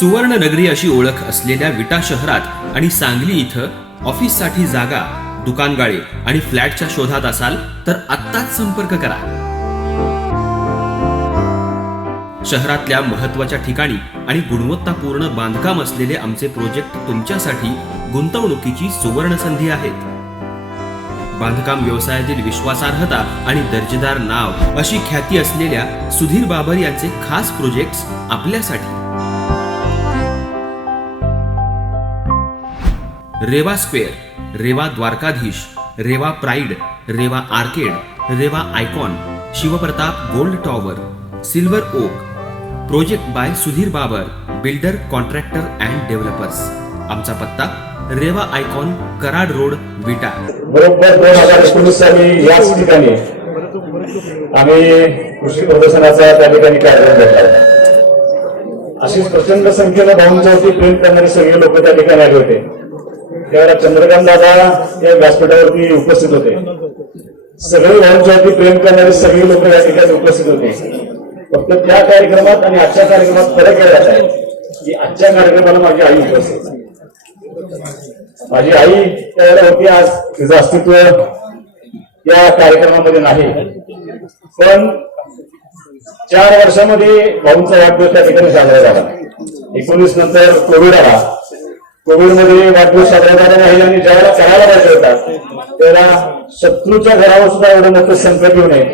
सुवर्ण नगरी अशी ओळख असलेल्या विटा शहरात आणि सांगली इथं ऑफिससाठी जागा दुकानगाळे आणि फ्लॅटच्या शोधात असाल तर आत्ताच संपर्क करा. शहरातल्या महत्त्वाच्या ठिकाणी आणि गुणवत्तापूर्ण बांधकाम असलेले आमचे प्रोजेक्ट तुमच्यासाठी गुंतवणुकीची सुवर्ण संधी आहेत. बांधकाम व्यवसायातील विश्वासार्हता आणि दर्जेदार नाव अशी ख्याती असलेल्या सुधीर बाबर यांचे खास प्रोजेक्ट्स आपल्यासाठी. Reva square Reva Dwarkadhish Reva pride Reva arcade Reva icon Shivpratap gold tower silver oak project by Sudhir Babar builder contractor and developers. आमचा पत्ता रेवा आयकॉन कराड रोड विटा. बरोबर दोन हजार एकोणीस साली याच ठिकाणी आम्ही कृषी प्रदर्शनाचा त्या ठिकाणी कार्यक्रम घेतला. अशीच प्रचंड संख्येनं भाऊंच्या वरती प्रेम करणारे सगळे लोक त्या ठिकाणी आले होते. त्यावेळेला चंद्रकांत दादा या व्यासपीठावरती उपस्थित होते. सगळे भाऊंच्यावरती प्रेम करणारे सगळे लोक या ठिकाणी उपस्थित होते. फक्त त्या कार्यक्रमात आणि आजच्या कार्यक्रमात फरक एवढाच आहे की आजच्या कार्यक्रमाला माझी आई उपस्थित माझी आई त्यावेळेला होती आज तिचं अस्तित्व या कार्यक्रमामध्ये नाही. पण चार वर्षामध्ये भाऊंचा वाढदिवस त्या ठिकाणी साजरा झाला. एकोणीस नंतर कोविड आला. कोविडमध्ये वाढदिवस साजरा झाला नाही आणि ज्यावेळेला चढायला पाहिजे होता त्याला शत्रूच्या घरावर सुद्धा एवढं मोठं संकट येऊ नये.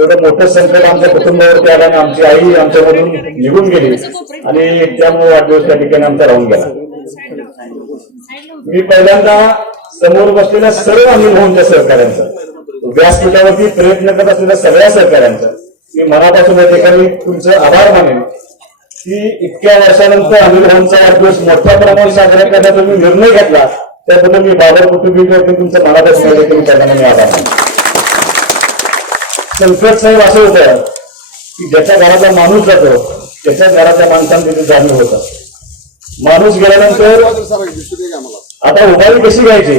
एवढं मोठं संकट आमच्या कुटुंबावरती आलं आणि आमची आई आमच्यामधून निघून गेली. आणि त्यामुळे वाढदिवस त्या ठिकाणी आमचा राहून गेला. मी पहिल्यांदा समोर बसलेल्या सर्व अनुभवांच्या भाऊंच्या सहकार्यांचं व्यासपीठावरती प्रयत्न करत असलेल्या सगळ्या सहकार्यांचं मी मनापासून या ठिकाणी तुमचं आभार मानेन. की इतक्या वर्षानंतर अनिल भाऊंचा दिवस मोठ्या प्रमाणात साजरा करण्याचा तुम्ही निर्णय घेतला. त्याबद्दल मी बाबा कुटुंबी तुमचं मनापासून त्यांना मी आभार संकट साहेब असं होतं की ज्याच्या घराचा माणूस जातो त्याच्या घराच्या माणसांना तिथे जाणीव होतं. माणूस गेल्यानंतर आता उभारी कशी घ्यायची?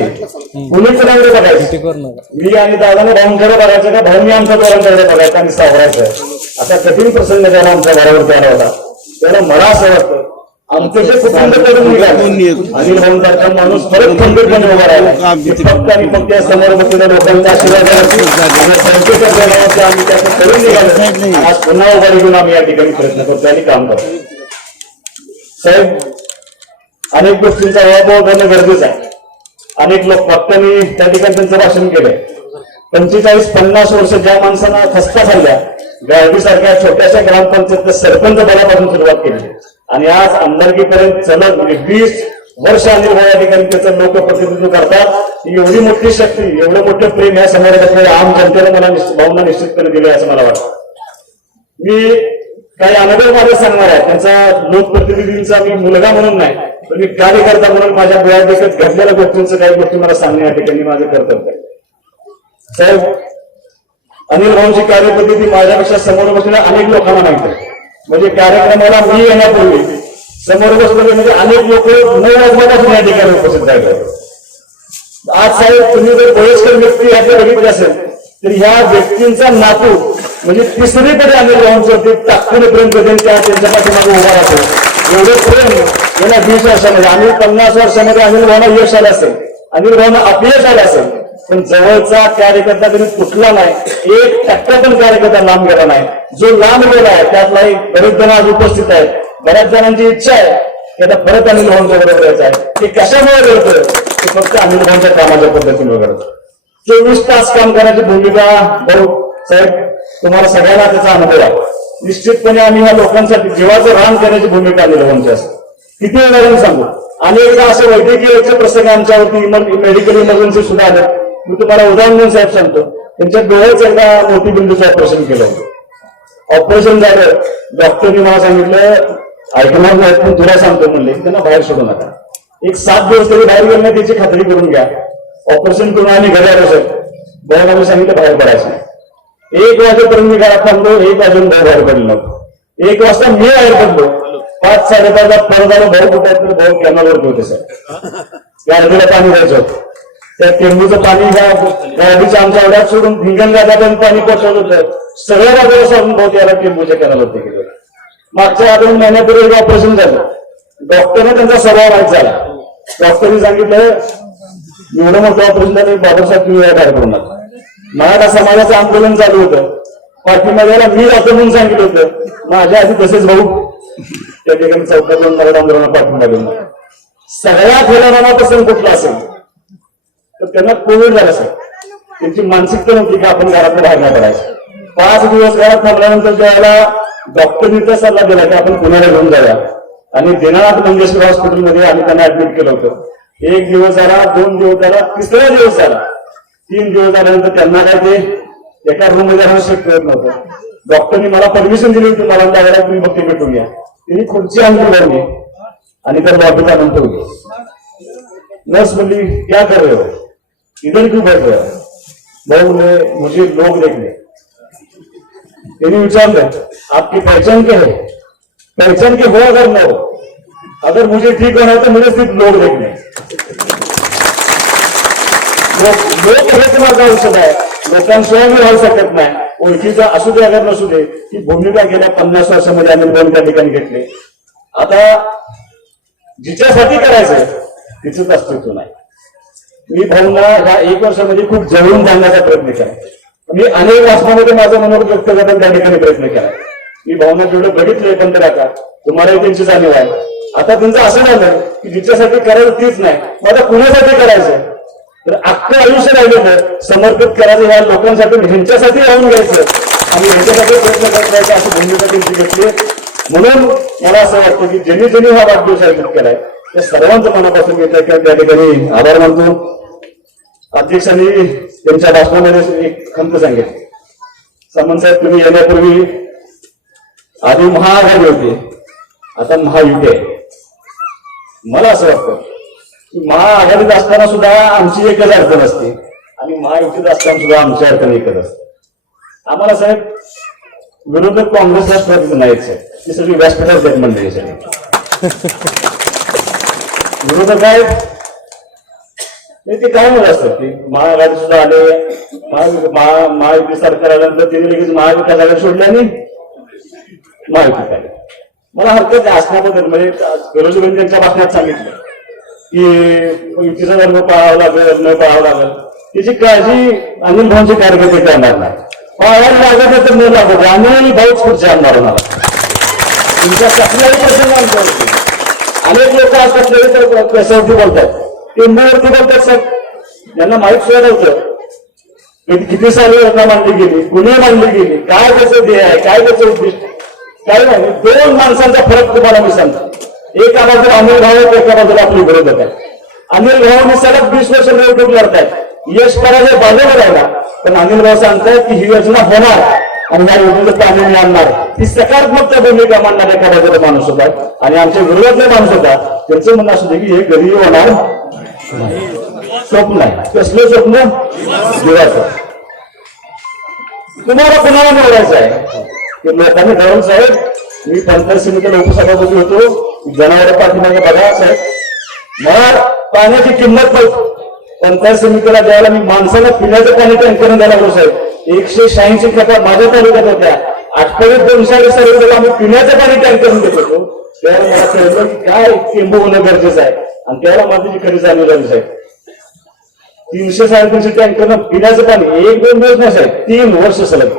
कुणी कोणाकडे बघायची. मी आणि दादाने भाऊंकडे बघायचं का? भाऊंनी आमच्या दोघांकडे बघायचं आणि सावरायचं. असा कठीण प्रसंग ज्याला आमच्या घरावरती आला होता. त्याला मला असं वाटतं आमचं जे कुटुंब करून निघालं अनिल भाऊंसारखा माणूस परत खंबीरपणे उभा राहिला. फक्त आणि फक्त या समोर बसलेल्या लोकांचा आशीर्वाद. आणि आम्ही त्याचं करून निघालो. आज पुन्हा उभारी घेऊन आम्ही या ठिकाणी प्रयत्न करतो आणि काम करतो साहेब अनेक गोष्टींचा अभाव करणं गरजेचं आहे. अनेक लोक भक्तांनी त्या ठिकाणी त्यांचं भाषण केलंय. पंचेचाळीस पन्नास वर्ष ज्या माणसांना खस्ता झाल्या गाळवी सारख्या छोट्याशा ग्रामपंचायत सरपंच पदापासून सुरुवात केली. आणि आज आमदारकीपर्यंत चलत म्हणजे वीस वर्ष अनिल अधिकारी त्याचं लोकप्रतिनिधित्व करतात. एवढी मोठी शक्ती एवढं मोठं प्रेम या समाजात असलेल्या आम जनतेने मला निश्चित- निश्चितपणे दिली असं मला वाटतं. मी काही अनुभव माझा सांगणार आहे. त्यांचा लोकप्रतिनिधींचा मी मुलगा म्हणून नाही तर मी कार्यकर्ता म्हणून माझ्या डोळ्यात देखत घडलेल्या गोष्टींचं काही गोष्टी मला सांगणे या ठिकाणी माझं कर्तव्य आहे. साहेब अनिल भाऊंची कार्यपद्धती माझ्यापेक्षा समोर बसलेल्या अनेक लोकांना माहिती आहे. म्हणजे कार्यक्रमाला मी येण्यापूर्वी समोर बसलेले म्हणजे अनेक लोक नऊ वाजल्यापासून या ठिकाणी उपस्थित राहिले आज साहेब तुम्ही जर वयस्कर व्यक्ती याकडे बघितली असेल तर ह्या व्यक्तींचा नातू म्हणजे तिसरी अनिल भाऊंचं ते टाकून प्रेम करेन त्या त्यांच्या पाठीमागे उभा राहतो. एवढं प्रेम गेल्या वीस वर्षामध्ये आणि पन्नास वर्षामध्ये अनिल भावना यश आलं असेल अनिल भावना अपयश आलं असेल पण जवळचा कार्यकर्ता तरी कुठला नाही. एक टक्का पण कार्यकर्ता लांब गेला नाही. जो लांब गेला आहे त्यातला एक बरेच जण आज उपस्थित आहेत. बऱ्याच जणांची इच्छा आहे की आता परत अनिल भाऊंच्या बरोबर यायचं आहे. ते कशामुळे घडतं ते फक्त अनिल भाऊंच्या कामाच्या पद्धतीने घडतं चोवीस तास काम करण्याची भूमिका भाऊ साहेब तुम्हाला सगळ्यांना त्याचा अनुभव आहे. निश्चितपणे आम्ही या लोकांसाठी जीवाचं रान करण्याची भूमिका अनिल भाऊंची असते किती वेळा सांगू? आणि एकदा असं वैद्यकीय प्रसंग आमच्यावरती मेडिकल इमर्जन्सी सुद्धा आल्या मी तुम्हाला उदाहरण देऊन साहेब सांगतो. त्यांच्या डोळ्याच एकदा मोठी बिंदूचं ऑपरेशन केलं होतं. ऑपरेशन झालं. डॉक्टरनी मला सांगितलं ऐकणार नाही पण तुला सांगतो म्हणले. त्यांना बाहेर सोडू नका. एक सात दिवस तरी बाहेर गेलं नाही त्याची खात्री करून घ्या. ऑपरेशन करून आम्ही घरी आलो सर बघायला सांगितलं बाहेर पडायचं नाही. एक वाजेपर्यंत मी घरात थांबलो एक वाजून भाऊ बाहेर पडलो नव्हतो. एक वाजता मी बाहेर पडलो. पाच साडेपाचला परत आलो भाऊ कुठे आहेत? तर भाऊ कॅनलवरती होते सर गाडीला पाणी द्यायचं होतं. त्या टेंबूचं पाणी गा- आमच्या एवढ्यात सोडून हिंगणघाटापर्यंत पाणी पोहोचवत होतं. सगळ्या बाजूला सोडून भाऊ त्याला टेंबूच्या कॅनलवरती गेलो. मागच्या दोन महिन्यापूर्वी ऑपरेशन झालं. डॉक्टरने त्यांचा स्वभाव वाईट झाला. डॉक्टरने सांगितलं एवढं मोठं ऑपरेशन झालं बाबासाहेब तुम्ही या कार्यक्रमात. मराठा समाजाचं आंदोलन चालू होतं. पाठीमाग्याला मी जातो म्हणून सांगितलं होतं. माझ्या आधी तसेच भाऊ त्या ठिकाणी चौकातून मराठा आंदोलनाला पाठिंबा दिला. सगळ्या खेळाडूंना कुठला असेल? तर त्यांना कोविड झाला असेल. त्यांची मानसिकता नव्हती की आपण घरात बाहेर नाही पडायचं. पाच दिवस घरात थांबल्यानंतर ज्यावेळेला डॉक्टरनी तर सल्ला दिला की आपण पुण्याला घेऊन जाऊया. आणि दीनानाथ मंगेशकर हॉस्पिटलमध्ये आम्ही त्यांना ऍडमिट केलं होतं. एक दिवस झाला दोन दिवस झाला तिसरा दिवस झाला. तीन दिवस झाल्यानंतर त्यांना काय ते एका रूममध्ये राहणं शक्य होत नव्हतं. डॉक्टरनी मला परमिशन दिली होती मला जायला तुम्ही बघते भेटून घ्या तिने खुर्ची आणून लावली आणि त्या लॉबीत आणून ठेवली. नर्स म्हणली क्या कर रहे हो? इधर क्यों बैठ रहे हो बोले मुझे लोग देख देखने त्यांनी विचारलं आपकी पहचान क्या है? पहचान के हो अगर न अगर मुझे ठीक होना है तो मुझे सिर्फ़ लोग देखने। लोक हेच शकत भूमिका गेल्या पन्नास वर्षामध्ये आम्ही दोन त्या ठिकाणी घेतले आता जिच्यासाठी तिचंच अस्तित्व नाही। मी भाऊंना ह्या एक वर्षामध्ये खूप जवळून जाण्याचा प्रयत्न केला. मी अनेक वाचनामध्ये माझं मनोगत व्यक्त करण्याचा त्या ठिकाणी प्रयत्न केला. मी भाऊंना तेवढं बघितलंय पण का तुम्हालाही त्यांची जाणीव आहे. आता त्यांचं असं झालं की जिच्यासाठी करायचं तीच नाही. मग आता कुणासाठी करायचं? तर अख्खं आयुष्य राहिलेलं समर्पित करायचं ह्या लोकांसाठी ह्यांच्यासाठी राहून घ्यायचं. आणि ह्यांच्यासाठी प्रयत्न करत राहायचा अशी भूमिका त्यांची घेतली म्हणून मला असं वाटतं की ज्यांनी ज्यांनी हा वाढदिवस आयोजित केलाय या सर्वांचं मनापासून येत आहे त्या ठिकाणी आभार मानतो. अध्यक्षांनी त्यांच्या भाषणामध्ये एक खंत सांगितली. सामंत साहेब तुम्ही येण्यापूर्वी आधी महाआघाडी होती आता महायुती आहे. मला असं वाटतं की महाआघाडीत असताना सुद्धा आमची एकच अडचण असते आणि महायुतीत असताना सुद्धा आमची अडचण एकच असते. आम्हाला साहेब विरोधक काँग्रेस राष्ट्रवादीचं नाहीत साहेब ती सगळी व्यासपीठात आहेत मंडळी साहेब विरोधक आहेत नाही ते काय म्हणत असतात? की महाआघाडी सुद्धा आले महा- महायुती सरकार आल्यानंतर तिने लगेच महाविकास आघाडी सोडली आणि महायुती आले मला हरकत असण्याबद्दल म्हणजे विरोधकांनी त्यांच्या बातम्यात सांगितलं की युतीचा धर्म पाळावा लागेल न पाळावं लागेल. त्याची काळजी अनिल भाऊंचे कार्यकर्ते करणार नाही. पाळायला लागत तर न लागत अनिल भाऊच पुढचे आणणार मला. तुमच्या कसल्याही प्रसंग अनेक लोक आज तरी तर कशावरती बोलतात टेंबूवरती बोलतात सर यांना माहीत सुद्धा नव्हतं. किती साली योजना मांडली गेली कुणी मांडली गेली काय त्याचं ध्येय आहे काय त्याचं उद्दिष्ट काय नाही. दोन माणसांचा फरक तुम्हाला मी सांगतो. एका बाजूला अनिल भाऊ आहेत, एका बाजूला आपली विरोधक आहे अनिल भाऊनी सलग वीस वर्ष निवडणूक लढतायत. यश पराजय बाजूला राहिला. पण अनिल भाऊ सांगतायत की ही योजना होणार. आणि या योजनेचं पाणी आणणार. ती सकारात्मक भूमिका मांडणाऱ्या एका माणूस होता. आणि आमच्या विरोधातले माणूस होता. त्यांचं म्हणणं असं की हे गरीब होणार स्वप्न आहे. कसलं स्वप्न? देवाचं. तुम्हाला कुणाला निवडायचं आहे? की लोकांनी ठरवलं साहेब मी पंचायत समितीला उपसभापती होतो. जनावर पाठीमागे बघा साहेब. मला पाण्याची किंमत पंचायत समितीला द्यायला मी माणसाला पिण्याचं पाणी टँकर द्यायला लागलो साहेब. एकशे शहाऐंशी खेपा माझ्या तालुक्यात होत्या. आठवड्यात दोनशे अडीच तालुक्याला आम्ही पिण्याचं पाणी टँकरनं देत. होतो त्यावेळेला मला कळलं की काय टेंबू होणं गरजेचं आहे. आणि त्याला माझी खरी चालू झाली साहेब. तीनशे साडेतीनशे टँकर पिण्याचं पाणी एक दोन दिवस नाही साहेब तीन वर्ष सलग.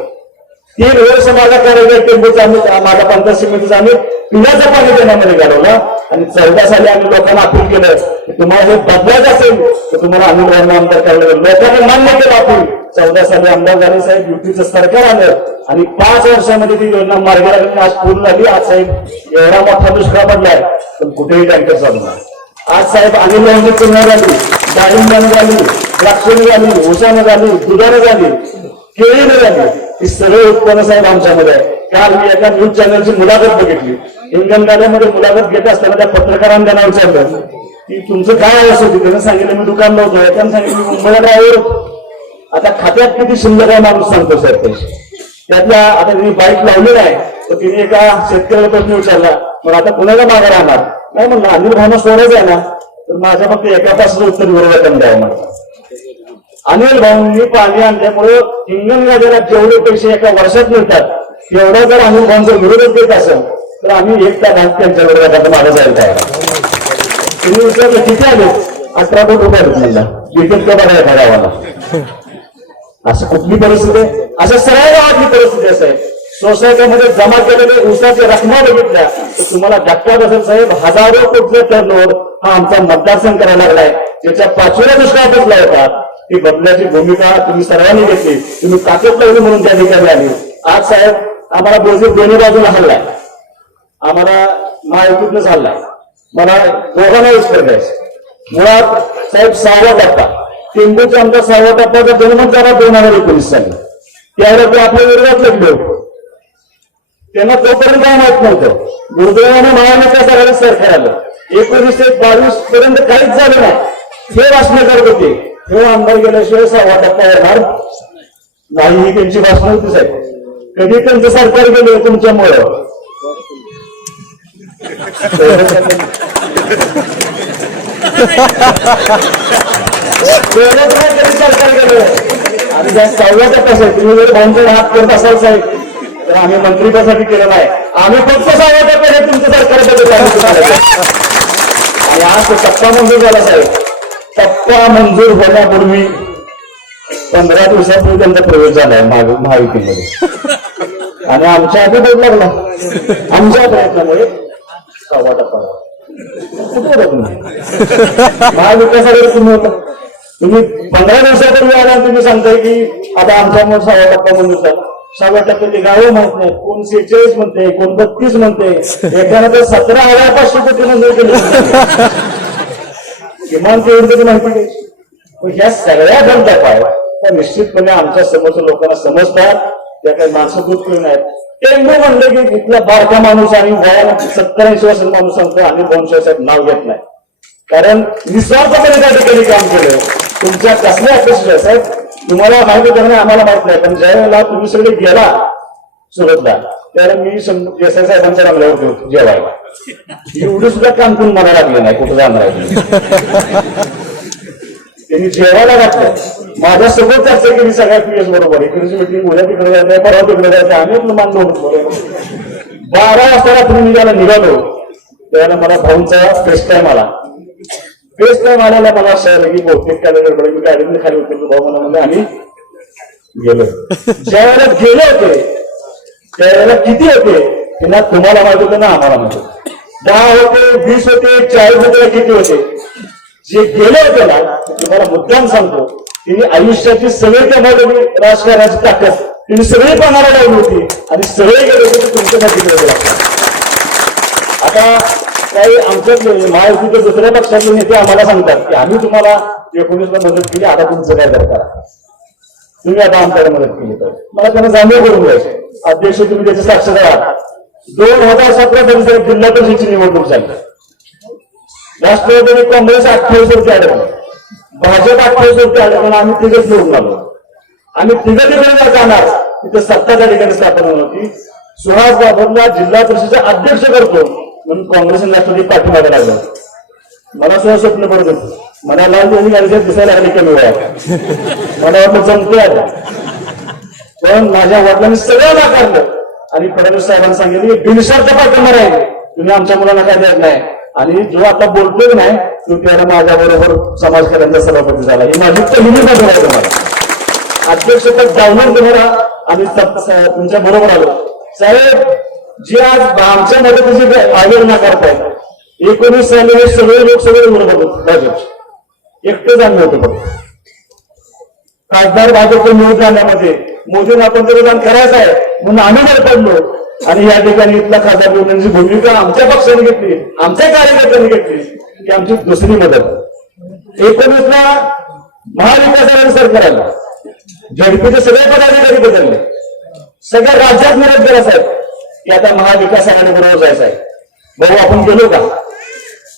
तीन वर्ष माझा कार्यक्रम टेम्पोचा आम्ही माझा पंधरा सिमेंटचा आम्ही पिण्याचा पाणी देण्यामध्ये घालवला. आणि चौदा साली आम्ही लोकांना अपील केलं की तुम्हाला हे बदलायचं असेल तर तुम्हाला अनुभव आमदार करायला लागेल. लोकांना मान्य केलं अपील चौदा साली आमदार झाले साहेब युतीचं सरकार आलं आणि पाच वर्षामध्ये ती योजना मार्गाला लागली आज पूर्ण झाली. आज साहेब एवढा मोठा दुष्काळ पडलाय पण कुठेही टँकर चालू आज साहेब अनिल यांची पुन्हा झाली डाळिंबानं झाली द्राक्षणी झाली ऊसानं झाली दुधानं झाली केळीनं झाली. ही सगळे उत्पन्न साहेब आमच्यामध्ये आहे. काल मी एका न्यूज चॅनलची मुलाखत बघितली. हिंगणगाड्यामध्ये मुलाखत घेत असताना त्या पत्रकारांना त्यांना विचारलं. की तुमचं काय आवश्यक होती सांगितलं मी दुकान लावतो त्यांना सांगितलं मी मुंबईला ड्रायव्हर आता खात्यात किती शिल्लक आहे माणूस सांगतो साहेब त्यातल्या आता तिने बाईक लावली नाही तर तिने एका शेतकऱ्याला प्रश्न विचारला मग आता कुणाला मागे राहणार? नाही म्हणलं अनिल भावना सोडायचं आहे ना. तर माझ्या फक्त एका तासाचं उत्तर विरोधात द्यावं म्हणतात अनिल भाऊंनी पाणी आणल्यामुळे हिंगणगाड्याला जेवढे पैसे एका वर्षात मिळतात एवढा जर अनिल भाऊंचा विरोधच देत असेल तर आम्ही एकटा भाग त्यांच्याबरोबर आता जायला तयार आहे. तुम्ही विचारलं किती आले. अठरा कोटी रुपये म्हणला का बघा एका गावाला. असं कुठली परिस्थिती आहे? असं सगळ्या गावातली परिस्थिती असं आहे सोसायटीमध्ये जमा केलेले उसाच्या रकमा बघितल्या तर तुम्हाला धक्का बसेल साहेब. हजारो कोटी टर्नओव्हर हा आमचा मतदारसंघ करायला लागलाय. त्याच्या पाचव्या दुष्काळ बसला होता ती बदल्याची भूमिका तुम्ही सर्वांनी घेतली. तुम्ही काकत म्हणून त्या ठिकाणी आली. आज साहेब आम्हाला बोलते दोन्ही बाजूला हल्लाय आम्हाला महायुतीतनं हल्लाय मला दोघांना विस्तार मुळात साहेब सहावा टप्पा. टेंबूचा आमचा सहावा टप्पाचा जन्मच झाला दोन हजार एकोणीस साली. त्यावेळेला ते आपल्या विरोधात लागले होते. त्यांना तोपर्यंत काय माहीत नव्हतं. दुर्दैवाने महाविकास आघाडी सरकार आलं. एकोणीसशे बावीस पर्यंत काहीच झालं नाही. हे वाचण्यासारखं करत होते हे आमदार गेल्याशिवाय सहावा टप्पा येणार नाही ही त्यांची भाषण होती साहेब. कधी त्यांचं सरकार गेलं तुमच्यामुळं? सरकार गेलं आणि त्या सहाव्या टप्पा आहे तुम्ही जर भाऊंचा हात करत असाल साहेब तर आम्ही मंत्रित्वासाठी केलं नाही आम्ही फक्त सहाव्या टप्प्यात तुमचं सरकार आणि आज तो टप्पा मंजूर झाला साहेब. त्या मंजूर होण्यापूर्वी. पंधरा दिवसापूर्वी त्यांचा प्रवेश झालाय महा- महायुतीमध्ये. आणि आमच्या आधी बोल लागला. आमच्या प्रयत्नामुळे सहावा टप्पा झाला. होता तुम्ही महाविकास आघाडी तुम्ही होता तुम्ही पंधरा दिवसापूर्वी आला तुम्ही सांगताय की आता आमच्यामुळे सहावा टप्पा मंजूर झाला सहाव्या टप्प्याचे गावं माहीत नाही. कोण सेहेचाळीस म्हणते कोण बत्तीस म्हणते एकानं तर सतरा हजार पाचशे कोटी मंजूर केले. किमान तेवढं तरी माहिती घ्यायची पण ह्या सगळ्या घंटा काय? त्या निश्चितपणे आमच्या समोरच्या लोकांना समजतात त्या काही माणसं दूध करून आहेत टेंबू म्हणलं की इथला बारका माणूस आणि वयाला सत्तर ऐंशी वर्ष माणूस सांगतो आम्ही दोनशे वर्षात नाव घेत नाही. कारण निस्वार्थपणे त्या ठिकाणी काम केलं. तुमच्या कसल्या अपेक्षा साहेब? तुम्हाला माहिती करणे आम्हाला माहीत नाही. पण ज्या वेळेला तुम्ही सगळे गेला सुरतला त्यावेळेला मी देसाई साहेबांच्या रंगावरती होतो जेवायला. एवढं सुद्धा काम मला लागलं नाही कुठं जाणार आहे त्यांनी जेवायला घातलं. माझ्या सोबत चर्चा केली सगळ्या पीएस बरोबर. इकडची मिटिंग उद्या तिकडे जायचं परवा तिकडे जायचं आम्ही आपलं मानलो होतो. बारा वाजता रात्री मी त्याला निघालो त्यावेळेला मला भाऊंचा फेस टाईम आला. फेस टाईम आल्याला मला असं आलं की बहुतेक काय गडबड मी गाडीमध्ये खाली उतरलो. भाऊ मला म्हणजे आम्ही गेलो. ज्या वेळेला गेले होते. त्यावेळेला किती होते? त्यांना ना तुम्हाला माहीत होतं ना आम्हाला माहीत होतं. दहा होते वीस होते चाळीस होते किती होते? जे गेले होते ना तुम्हाला मुद्दाम सांगतो तिने आयुष्याची सगळी कमावलेली राजकारणाची ताकद तिने सगळी पणाला लावली होती आणि सगळे गेले होते ते तुमच्यासाठी होते. आता काही आमच्यातले महायुतीच्या दुसऱ्या पक्षातले नेते आम्हाला सांगतात की आम्ही तुम्हाला एकोणीसला मदत केली आता तुमचं काय दरकार तुम्ही आता आमच्याकडे मदत केली तर. मला त्यांना जाणीव करून द्यायचे अध्यक्ष तुम्ही त्याचे साक्षर आहात. दोन हजार सतरा साली जिल्हा परिषदेची निवडणूक झाली. राष्ट्रवादीने काँग्रेस अठ्ठावीस वरती अडकलं भाजप अठ्ठावीस वरती अडकलं आम्ही तिघच निवडून आलो. आम्ही तिघं तिकडे जाणार. तिथे सत्ता त्या ठिकाणी स्थापन होती. सुहास बाबरला जिल्हा परिषदेचा अध्यक्ष करतो म्हणून काँग्रेस आणि राष्ट्रवादी पाठीमागे लागला मला सुद्धा स्वप्न पडत होतं. मला लाल आणि गाडीच्या दिसायला लागली कमी वयात मला वाटलं जमते आता. पण माझ्या वडिलांनी सगळं नाकारलं. आणि फडणवीस साहेबांनी सांगितलं की बिनशर्त पाठिंबा आहे. तुम्ही आमच्या मुलांना काय देत नाही. आणि जो आता बोलतोय नाही तो त्याला माझ्या बरोबर समाज कल्याणचा सभापती झाला. ही माझी पहिली पदवी आहे तुम्हाला. अध्यक्षपद जाऊनच तुम्हाला आम्ही तुमच्या बरोबर आलो. साहेब जे आज आमच्या मदतीची आवेदना करतायत एकोणीस साली हे सगळे लोक सगळे बरोबर भाजप एकटं जाणलं होतं फक्त. खासदार भाजपचं निवडून जाण्यामध्ये मोदींना आपण मतदान करायचं आहे म्हणून आम्ही वर पडलो आणि या ठिकाणी इथला खासदार निवडण्याची भूमिका आमच्या पक्षाने घेतली आमच्या कार्यकर्त्यांनी घेतली की आमची दुसरी मदत एकोणीसला महाविकास आघाडी सरकार आला झडपीचे सगळे पदाधिकारी बदलले. सगळ्या राज्यात मदत केला साहेब. की आता महाविकास आघाडी बरोबर जायचं आहे. भाऊ आपण गेलो का?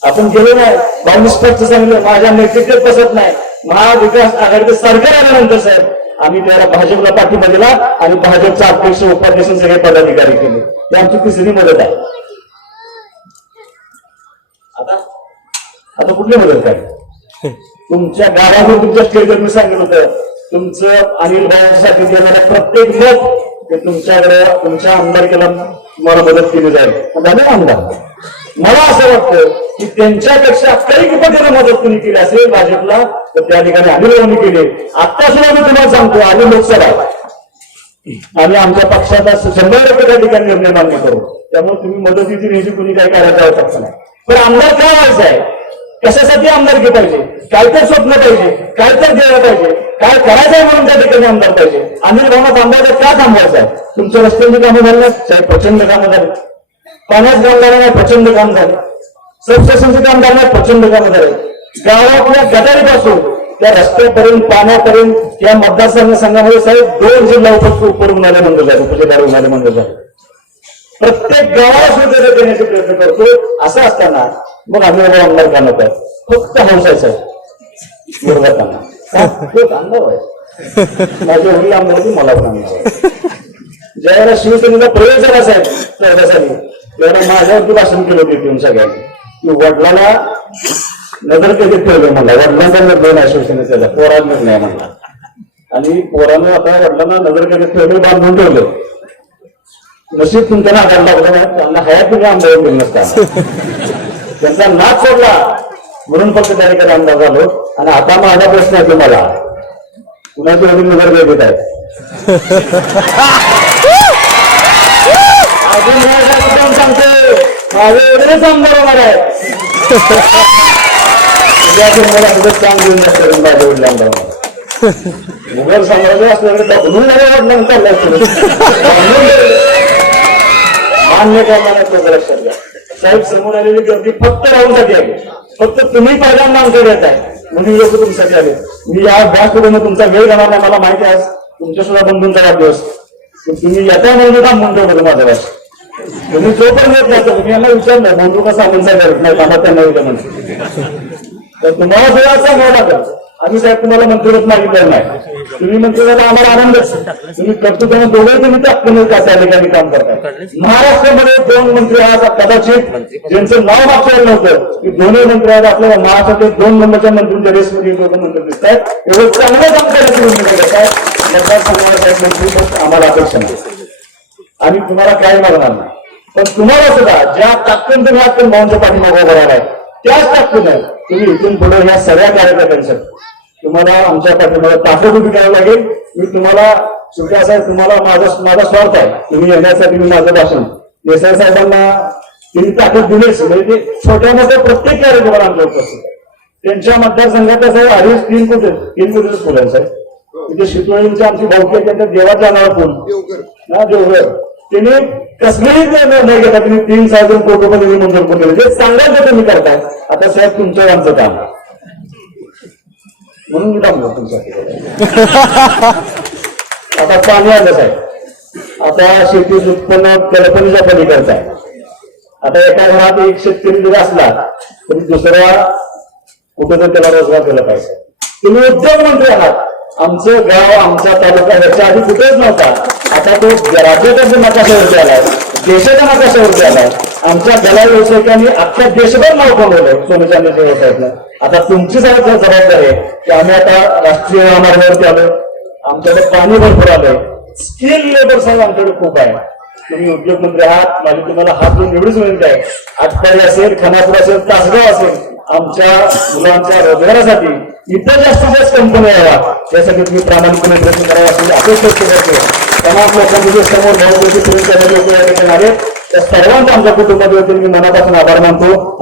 आपण गेलो नाही. भाऊ स्पष्ट सांगितलं माझ्या नेतृत्वात बसत नाही. महाविकास आघाडीचं सरकार आल्यानंतर साहेब आम्ही त्याला भाजपला पाठिंबा दिला आणि भाजपचा अध्यक्ष उपाध्यक्ष सगळे पदाधिकारी केले. ही आमची तिसरी मदत आहे. आता आता कुठली मदत काय तुमच्या गावावर तुमच्या स्टेजवर मी सांगितलं होतं. तुमचं अनिल भाऊसाठी देणारा प्रत्येक मत ते तुमच्याकडे तुमच्या आमदारकीला तुम्हाला मदत केली जाईल. धन्यवाद आमदार? मला असं वाटतं की त्यांच्यापेक्षा काही पद्धतीने मदत कोणी केली असेल भाजपला तर त्या ठिकाणी आम्ही केली. आता सुद्धा मी तुम्हाला सांगतो आम्ही लोकसभा आहे. आम्ही आमच्या पक्षाचा शंभर टक्के त्या ठिकाणी निर्णय मान्य करू. त्यामुळे तुम्ही मदतीची नेहमी कुणी काय करायचं आवश्यकता नाही. पण आमदार काय व्हायचं आहे? कशासाठी आमदारकी पाहिजे? काय तर स्वप्न पाहिजे काय तर द्यायला पाहिजे काय करायचं आहे म्हणून त्या ठिकाणी आमदार पाहिजे? अनिल भावना थांबायचं का थांबवायचं आहे? तुमच्या रस्त्यांची कामं झाली साहेब प्रचंड कामं झाली. पाण्याचं काम झालं प्रचंड काम झाले. सबस्टेशनचे काम झालं प्रचंड काम झाले. गावातल्या गटारीपासून त्या रस्त्यापर्यंत पाण्यापर्यंत या मतदारसंघ संघामध्ये साहेब दोन जिल्हा उप उप रुग्णालय मंडळ झाले उपजिल्हा रुग्णालय मंडळ झाले प्रत्येक गावाला सुविधा देण्याचे प्रयत्न करतो असं असताना मग आम्ही बाबा आमदार का नको फक्त हौसायचं विरोधकांना का? आहे माझे वडील आमदार मला पण आमदार आहे. ज्यावेळेला शिवसेनेचा प्रयोग झाला साहेब. चौदासाठी माझ्यावरती भाषण केलं होते तुम्ही सगळ्यांनी की वडिलाला नजर कधी ठेवलं म्हणला? वडिलांचा निर्णय नाही शिवसेनेचा पोरा निर्णय म्हणला. आणि पोरानं आता वडिलांना नजर कधी ठेवले बांधून ठेवलं. नशीब तुमच्या नाकाला लागला नाही त्यांना हयात तुम्ही आमदार केलं नसता त्यांचा नाच सोडला. म्हणून फक्त त्या ठिकाणी आमदार झालो आणि आता माझा प्रश्न आहे तुम्हाला. कुणाची वडील नजर देत आहेत? माझे माझ्या वडील मुघल साम्राज्य असल्याकडे दाखवून मान्य लक्षात घ्या साहेब समोर आलेली गर्दी फक्त राहूनसाठी आली फक्त तुम्ही पहिल्यांदा आमच्याकडे येत आहे. म्हणून लोक तुमच्यासाठी आले. मी या व्यासपीठाने तुमचा वेळ घेणार नाही. मला माहिती आहे तुमच्या सुद्धा बंधूंचा वाढदिवस. तुम्ही येता म्हणून काम म्हणतो माझा माझ्या वास तुम्ही जोपर्यंत येत नाही तुम्ही यांना विचारलं बोलू कसा आपण करत नाही मला त्यांना विचार म्हणतो तर तुम्हाला सुद्धा सांगावं लागेल आम्ही साहेब तुम्हाला मंत्रिपद मागितलेलं नाही. तुम्ही मंत्रिपदाला आम्हाला आनंद तुम्ही करतो कर्तृत्वाने दोघे तुम्ही तात्काळ त्या त्या ठिकाणी काम करताय महाराष्ट्रामध्ये दोन मंत्री आज कदाचित ज्यांचं नाव मागच्या नव्हतं की दोन्ही मंत्री आज आपल्याला महाराष्ट्रातील दोन नंबरच्या मंत्र्यांच्या रेसमध्ये एक दोघं मंत्री दिसत आहेत. एवढं चांगलं काम करायची मंत्री करत आहेत. मतदारसंघाला साहेब मंत्रिपद आम्हाला अपेक्षा नाही. आम्ही तुम्हाला काय मागणार नाही. पण तुम्हाला सुद्धा ज्या ताकदीन तुम्ही आपण भाऊंच्या पाठीमागे उभं राहिलाय त्याच ताकदीनं तुम्ही इथून पुढे ह्या सगळ्या कार्यकर्त्यांसाठी तुम्हाला आमच्या पाठीमागे ताकद उभी करावी लागेल. मी तुम्हाला असं आहे, तुम्हाला माझा माझा स्वार्थ आहे. तुम्ही येण्यासाठी मी माझं भाषण. देसाई साहेबांना त्यांनी ताकद दिलीच म्हणजे ते छोट्या मोठ्या प्रत्येक कार्यक्रमाला आमच्या उपस्थित आहे त्यांच्या मतदारसंघात साहेब अडीच तीन कोटी तीन कोटीच फुलं आहे साहेब? तिथे शितोळींची आमची भाऊकी आहे त्यांच्या देवाच्या नावावर फुल ना देवघर. त्यांनी कसलेही निर्णय घेता तुम्ही तीन सहा दोन कोटी मंजूर केले. जे चांगल्या तुम्ही करताय आता साहेब तुमचं आमचं काम म्हणून मी टाकलो तुमच्यासाठी. आता पाणी आलं साहेब. आता शेतीच उत्पन्न कल्पनेच्या पलीकडचं आहे. आता एका घरात एक शेतकरी जरी असला तरी दुसरा तर त्याला रोजगार केला पाहिजे. तुम्ही उद्योग मंत्री आहात. आमचं गाव आमचा तालुका ह्याच्या आधी कुठेच नव्हता. आता तो राज्याच्या नकाशावरती आलाय देशाच्या नकाशावरती आलाय आमच्या कला व्यावसायिकांनी अख्ख्या देशभर नाव कमवलं सोने व्यवसायातलं आता तुमची जबाबदारी आहे की आम्ही आता राष्ट्रीय महामार्गावरती आलो. आमच्याकडे पाणी भरपूर आलंय. स्किल लेबर साहेब आमच्याकडे खूप आहे. तुम्ही उद्योगमंत्री आहात. माझी तुम्हाला हात देऊन एवढीच विनंती आहे. आटपाडी असेल खानापूर असेल तासगाव असेल आमच्या मुलांच्या रोजगारासाठी इतर जास्तीत जास्त कंपन्या यावा यासाठी तुम्ही प्रामाणिकपणे प्रयत्न करावा अशी अपेक्षा करतो. तमाम लोकांचे समोर भाऊ लोक या ठिकाणी आले त्या सर्वांचा आमच्या कुटुंबाच्या मी मनापासून आभार मानतो.